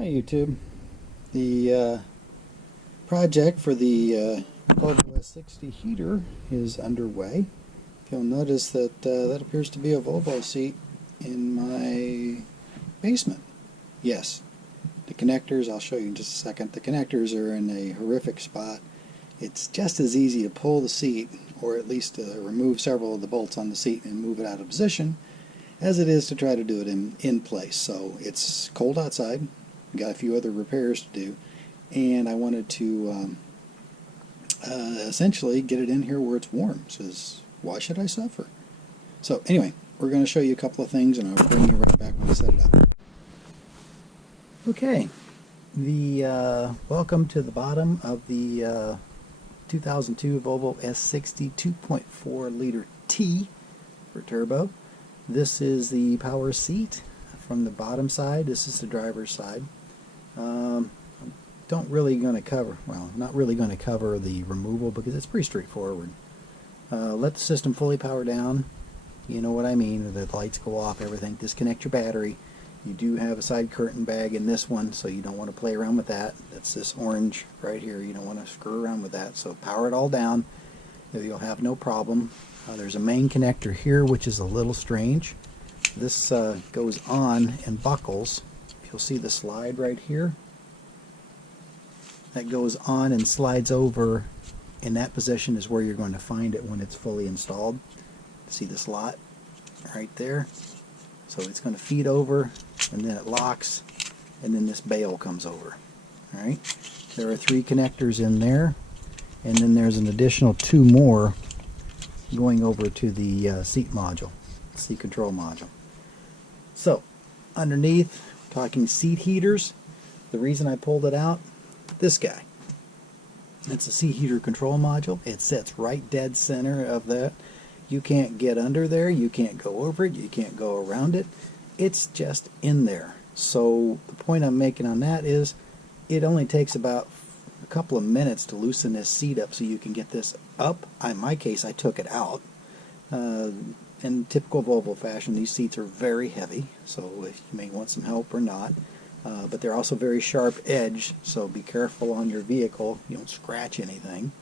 Hi YouTube. The project for the Volvo S60 heater is underway. You'll notice that that appears to be a Volvo seat in my basement. Yes, the connectors, I'll show you in just a second, the connectors are in a horrific spot. It's just as easy to pull the seat, or at least to remove several of the bolts on the seat and move it out of position, as it is to try to do it in place. So it's cold outside. Got a few other repairs to do, and I wanted to essentially get it in here where it's warm. Says, why should I suffer? So anyway, we're going to show you a couple of things, and I'll bring you right back when I set it up. Okay, the welcome to the bottom of the 2002 Volvo S60 2.4 liter T for turbo. This is the power seat from the bottom side. This is the driver's side. Not really going to cover the removal because it's pretty straightforward. Let the system fully power down. You know what I mean. The lights go off, everything. Disconnect your battery. You do have a side curtain bag in this one, so you don't want to play around with that. That's this orange right here. You don't want to screw around with that. So power it all down. You'll have no problem. There's a main connector here, which is a little strange. This goes on and buckles. You'll see the slide right here. That goes on and slides over. In that position is where you're going to find it when it's fully installed. See the slot right there? So it's going to feed over, and then it locks, and then this bail comes over. All right. There are 3 connectors in there, and then there's an additional 2 more going over to the seat module, seat control module. So underneath, talking seat heaters, the reason I pulled it out, this guy. It's a seat heater control module. It sits right dead center of that. You can't get under there, you can't go over it, you can't go around it. It's just in there. So the point I'm making on that is it only takes about a couple of minutes to loosen this seat up so you can get this up. In my case, I took it out. In typical Volvo fashion, these seats are very heavy, so if you may want some help or not. But they're also very sharp edged, so be careful on your vehicle. You don't scratch anything.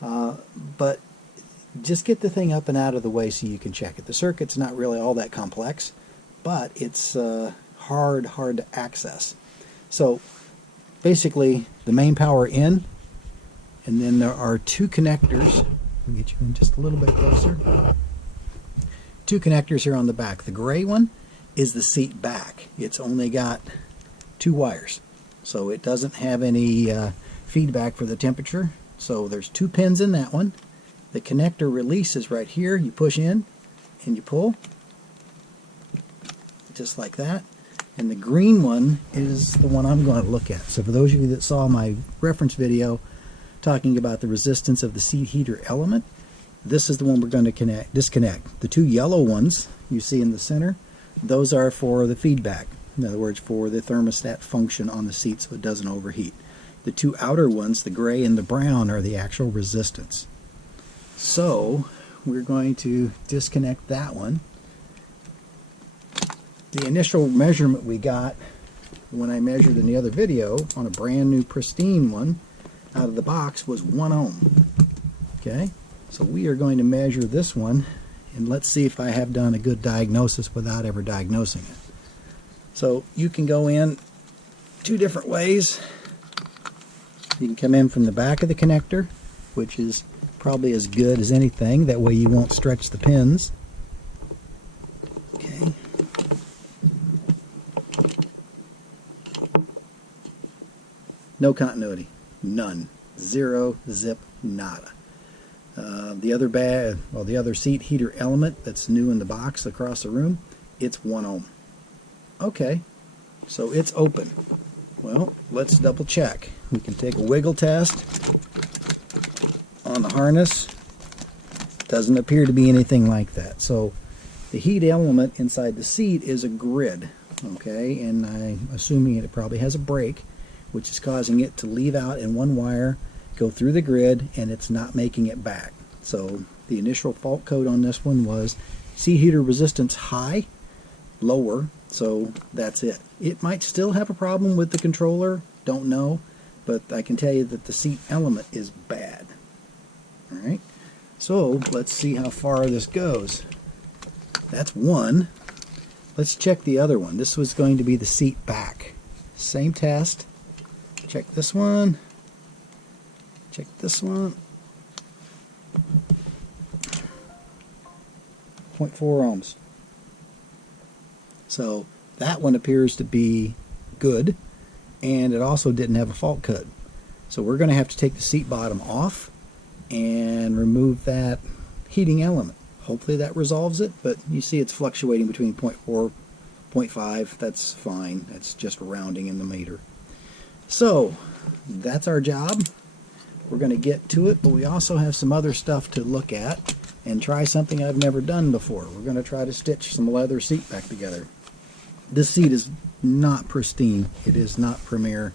But just get the thing up and out of the way so you can check it. The circuit's not really all that complex, but it's hard to access. So basically, the main power in, and then there are 2 connectors. Let me get you in just a little bit closer. 2 connectors here on the back. The gray one is the seat back. It's only got 2 wires, so it doesn't have any feedback for the temperature. So there's 2 pins in that one. The connector release is right here. You push in and you pull, just like that. And the green one is the one I'm going to look at. So for those of you that saw my reference video talking about the resistance of the seat heater element, this is the one we're going to disconnect. The 2 yellow ones you see in the center, those are for the feedback. In other words, for the thermostat function on the seat so it doesn't overheat. The 2 outer ones, the gray and the brown, are the actual resistance. So we're going to disconnect that one. The initial measurement we got when I measured in the other video on a brand new pristine one out of the box was 1 ohm. Okay, so we are going to measure this one, and let's see if I have done a good diagnosis without ever diagnosing it. So you can go in 2 different ways. You can come in from the back of the connector, which is probably as good as anything. That way you won't stretch the pins. Okay. No continuity. None. 0, zip, nada. The other seat heater element that's new in the box across the room, it's 1 ohm. Okay, so it's open. Well, let's double check. We can take a wiggle test on the harness. Doesn't appear to be anything like that. So the heat element inside the seat is a grid, okay, and I'm assuming it probably has a break, which is causing it to leave out in one wire, go through the grid, and it's not making it back. So the initial fault code on this one was seat heater resistance high, lower, so that's it. It might still have a problem with the controller, don't know, but I can tell you that the seat element is bad. Alright, so let's see how far this goes. That's one. Let's check the other one. This was going to be the seat back. Same test. Check this one. Check this one. 0.4 ohms. So that one appears to be good, and it also didn't have a fault code. So we're going to have to take the seat bottom off and remove that heating element. Hopefully that resolves it, but you see it's fluctuating between 0.4, 0.5. That's fine. That's just rounding in the meter. So that's our job. We're going to get to it, but we also have some other stuff to look at and try something I've never done before. We're going to try to stitch some leather seat back together. This seat is not pristine. It is not premier.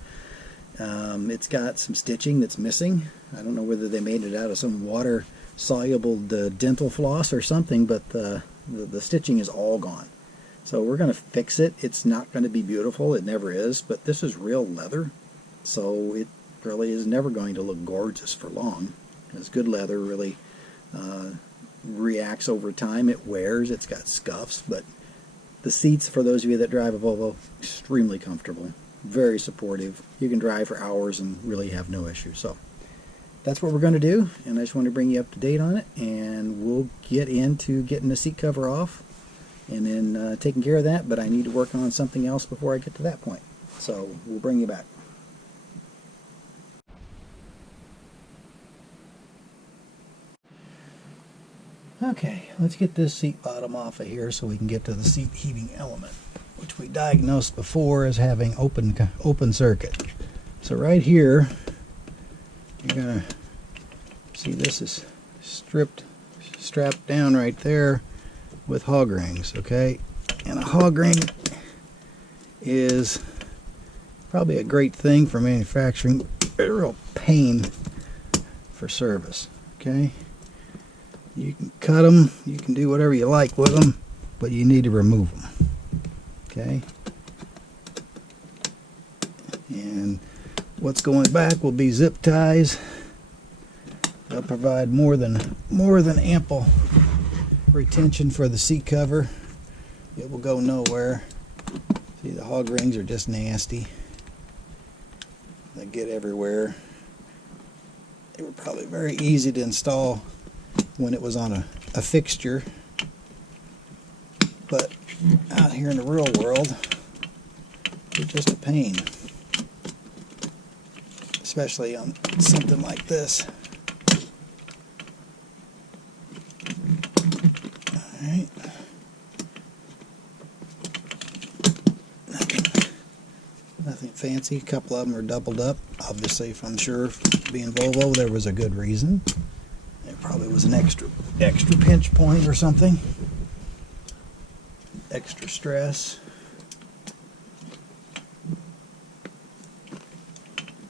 It's got some stitching that's missing. I don't know whether they made it out of some water-soluble dental floss or something, but the stitching is all gone. So we're going to fix it. It's not going to be beautiful. It never is, but this is real leather, so it really is never going to look gorgeous for long. It's good leather, really reacts over time. It wears. It's got scuffs, but the seats, for those of you that drive a Volvo, extremely comfortable, very supportive. You can drive for hours and really have no issue. So that's what we're going to do, and I just want to bring you up to date on it, and we'll get into getting the seat cover off and then taking care of that, but I need to work on something else before I get to that point. So we'll bring you back. Okay, let's get this seat bottom off of here so we can get to the seat heating element, which we diagnosed before as having open circuit. So right here, you're gonna see this is strapped down right there with hog rings, okay? And a hog ring is probably a great thing for manufacturing, a real pain for service, okay? You can cut them, you can do whatever you like with them, but you need to remove them, okay? And what's going back will be zip ties. They'll provide more than ample retention for the seat cover. It will go nowhere. See, the hog rings are just nasty. They get everywhere. They were probably very easy to install when it was on a fixture, but out here in the real world, they're just a pain, especially on something like this. Alright, nothing fancy. A couple of them are doubled up. Obviously, if I'm sure, being Volvo, there was a good reason. Probably was an extra pinch point or something. Extra stress.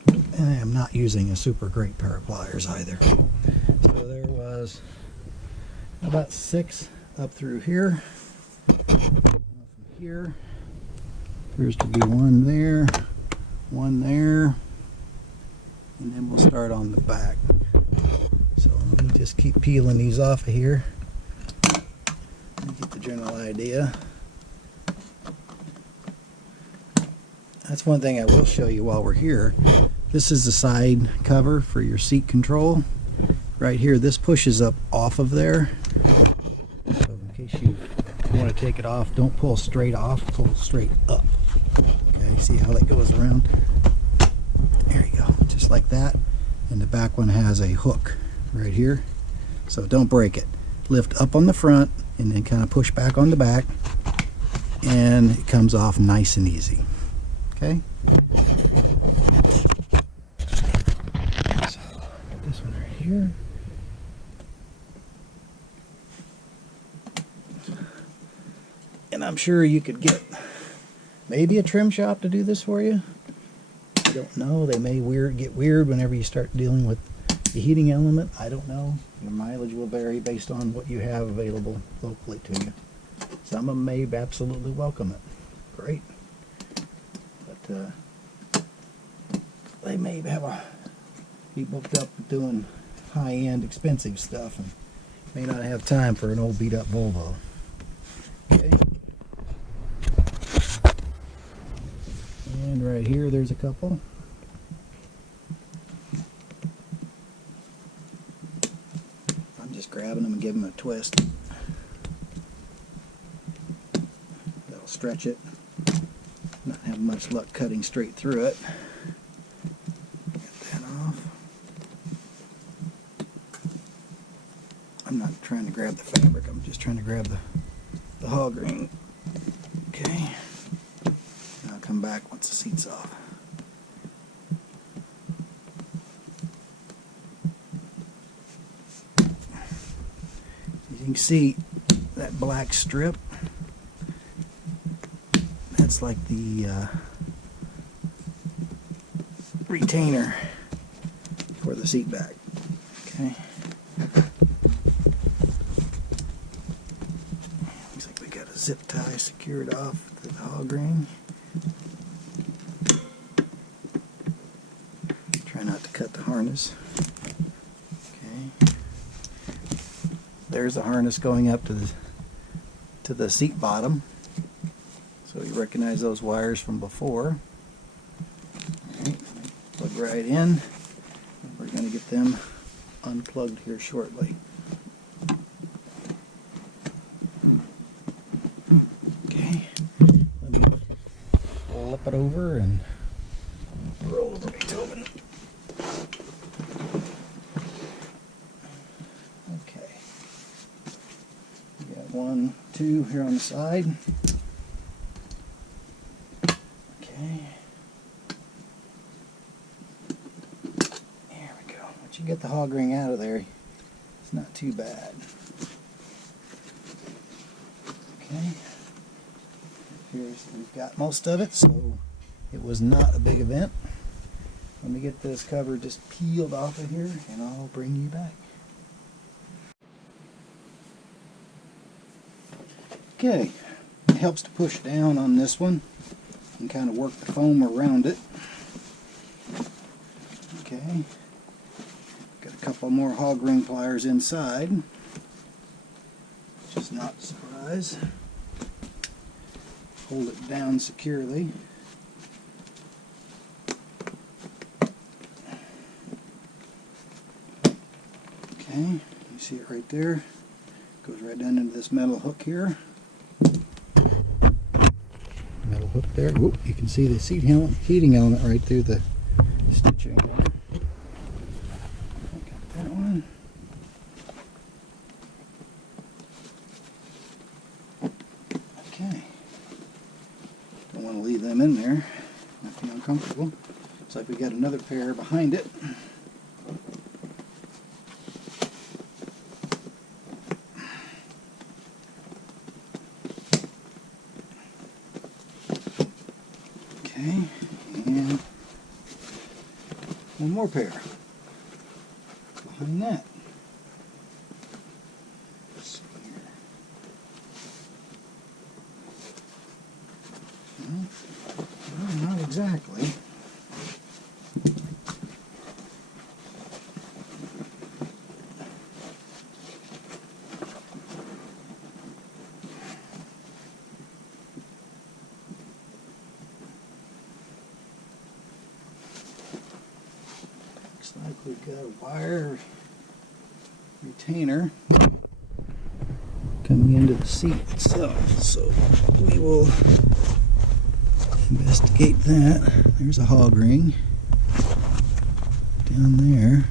And I am not using a super great pair of pliers either. So there was about 6 up through here. From here appears to be one there, and then we'll start on the back. Just keep peeling these off of here and get the general idea. That's one thing I will show you while we're here. This is the side cover for your seat control. Right here, this pushes up off of there. So in case you want to take it off, don't pull straight off, pull straight up. Okay, see how that goes around? There you go, just like that. And the back one has a hook right here, so don't break it. Lift up on the front and then kind of push back on the back, and it comes off nice and easy. Okay, so this one right here, and I'm sure you could get maybe a trim shop to do this for you. I don't know, they may get weird whenever you start dealing with the heating element. I don't know. Your mileage will vary based on what you have available locally to you. Some of them may absolutely welcome it. Great. But they may be booked up doing high-end expensive stuff and may not have time for an old beat-up Volvo. Okay. And right here there's a couple. I'm just grabbing them and giving them a twist. That'll stretch it. Not have much luck cutting straight through it. Get that off. I'm not trying to grab the fabric, I'm just trying to grab the hog ring. Okay. I'll come back once the seat's off. As you can see, that black strip, that's like the retainer for the seat back. Okay. Looks like we got a zip tie secured off to the hog ring. Try not to cut the harness. Okay. There's the harness going up to the seat bottom. So you recognize those wires from before. Alright, plug right in. We're going to get them unplugged here shortly. Okay, let me flip it over and roll the brakes open. Okay, we got 1, 2 here on the side. You get the hog ring out of there, it's not too bad. Okay, we've got most of it, so it was not a big event. Let me get this cover just peeled off of here and I'll bring you back. Okay, it helps to push down on this one and kind of work the foam around it. Okay. Got a couple more hog ring pliers inside, which is not a surprise. Hold it down securely. Okay, you see it right there. Goes right down into this metal hook here. Metal hook there. Whoop, you can see the seat heating element right through the stitching there. Okay, don't want to leave them in there, might be uncomfortable. Looks like we got another pair behind it. Okay, and one more pair behind that. Well, not exactly. Looks like we've got a wire retainer coming into the seat itself, so we will investigate that. There's a hog ring down there,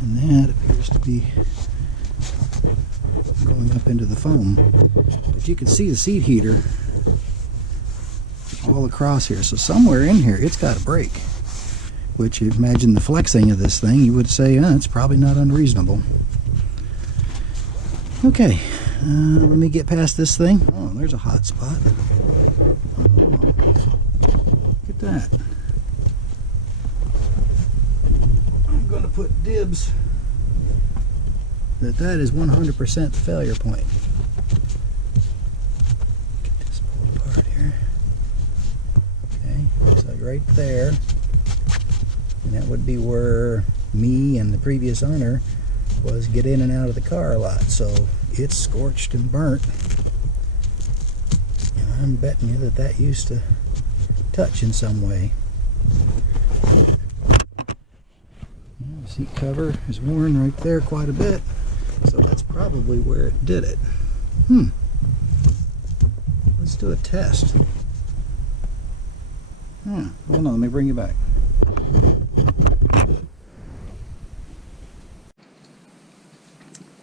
and that appears to be going up into the foam. But you can see the seat heater all across here, so somewhere in here it's got a break, which, imagine the flexing of this thing, you would say, it's probably not unreasonable. Okay, let me get past this thing. Oh, there's a hot spot. Oh, look at that. I'm going to put dibs that is 100% the failure point. right there, and that would be where me and the previous owner was get in and out of the car a lot. So it's scorched and burnt, and I'm betting you that that used to touch in some way. The seat cover is worn right there quite a bit, so that's probably where it did it. Let's do a test. Hold on, let me bring you back.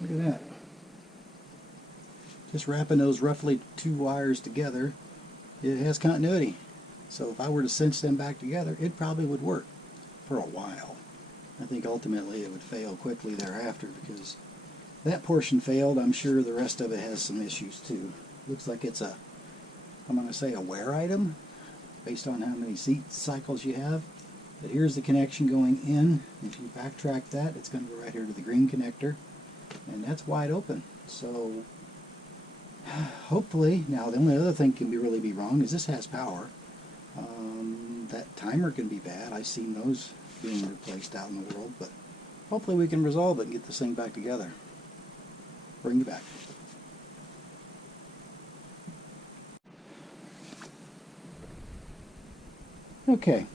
Look at that. Just wrapping those roughly 2 wires together, it has continuity. So if I were to cinch them back together, it probably would work for a while. I think ultimately it would fail quickly thereafter, because that portion failed. I'm sure the rest of it has some issues too. Looks like it's a, I'm going to say, a wear item based on how many seat cycles you have. But here's the connection going in. If you backtrack that, it's going to go right here to the green connector, and that's wide open. So hopefully, now the only other thing can really be wrong is this has power. That timer can be bad. I've seen those being replaced out in the world, but hopefully we can resolve it and get this thing back together. Bring you back. Okay,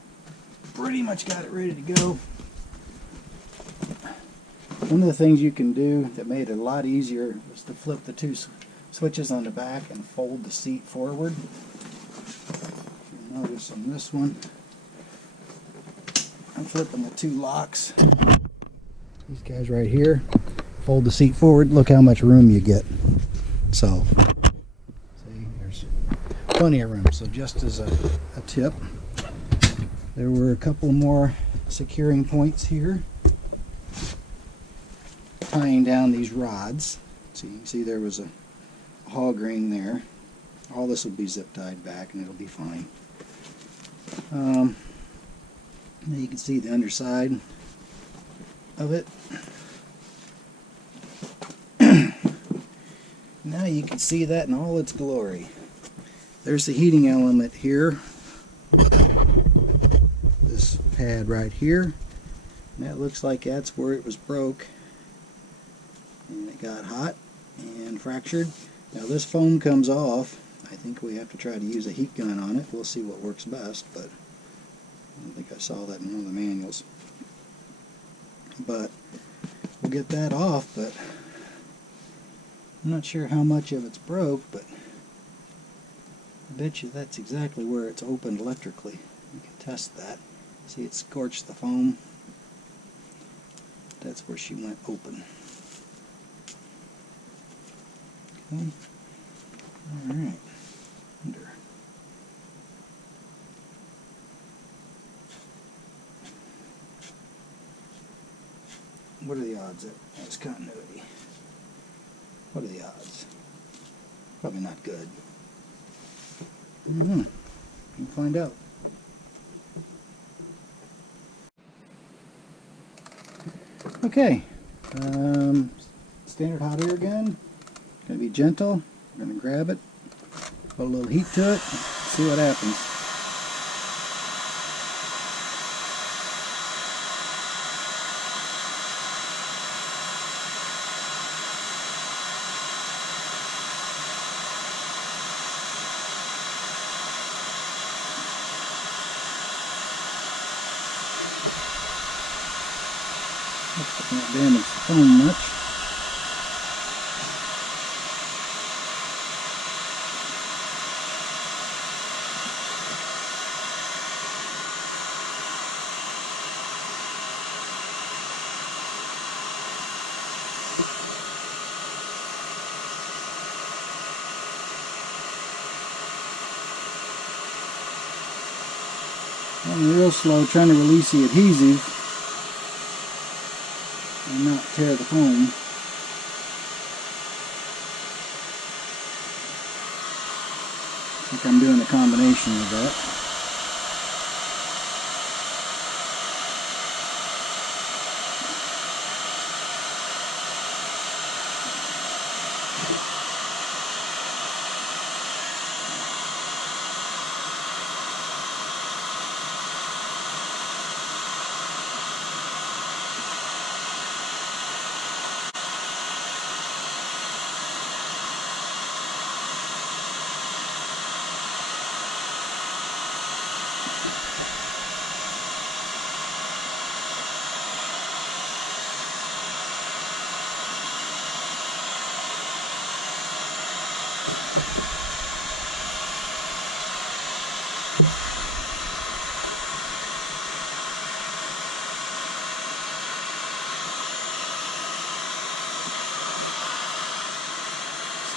pretty much got it ready to go. One of the things you can do that made it a lot easier was to flip the 2 switches on the back and fold the seat forward. You'll notice on this one, I'm flipping the 2 locks. These guys right here, fold the seat forward, look how much room you get. So, see, there's plenty of room. So just as a tip, there were a couple more securing points here, tying down these rods. So you can see there was a hog ring there. All this will be zip tied back and it'll be fine. Now you can see the underside of it. Now you can see that in all its glory. There's the heating element here. This pad right here. And that looks like that's where it was broke. And it got hot and fractured. Now this foam comes off. I think we have to try to use a heat gun on it. We'll see what works best, but I don't think I saw that in one of the manuals. But we'll get that off, but I'm not sure how much of it's broke, but I bet you that's exactly where it's opened electrically. You can test that. See, it scorched the foam. That's where she went open. Okay. Alright. Under. What are the odds that that's continuity? What are the odds? Probably not good. I don't know. We'll find out. Okay. Standard hot air gun. Going to be gentle. We're going to grab it. Put a little heat to it. See what happens. Not damage the foam much. I'm real slow trying to release the adhesive and not tear the foam. I think I'm doing a combination of that.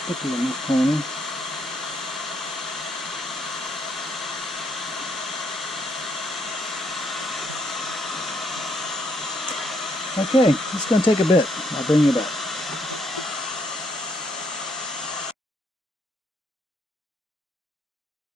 Sticky in this corner. Okay, it's going to take a bit. I'll bring you back.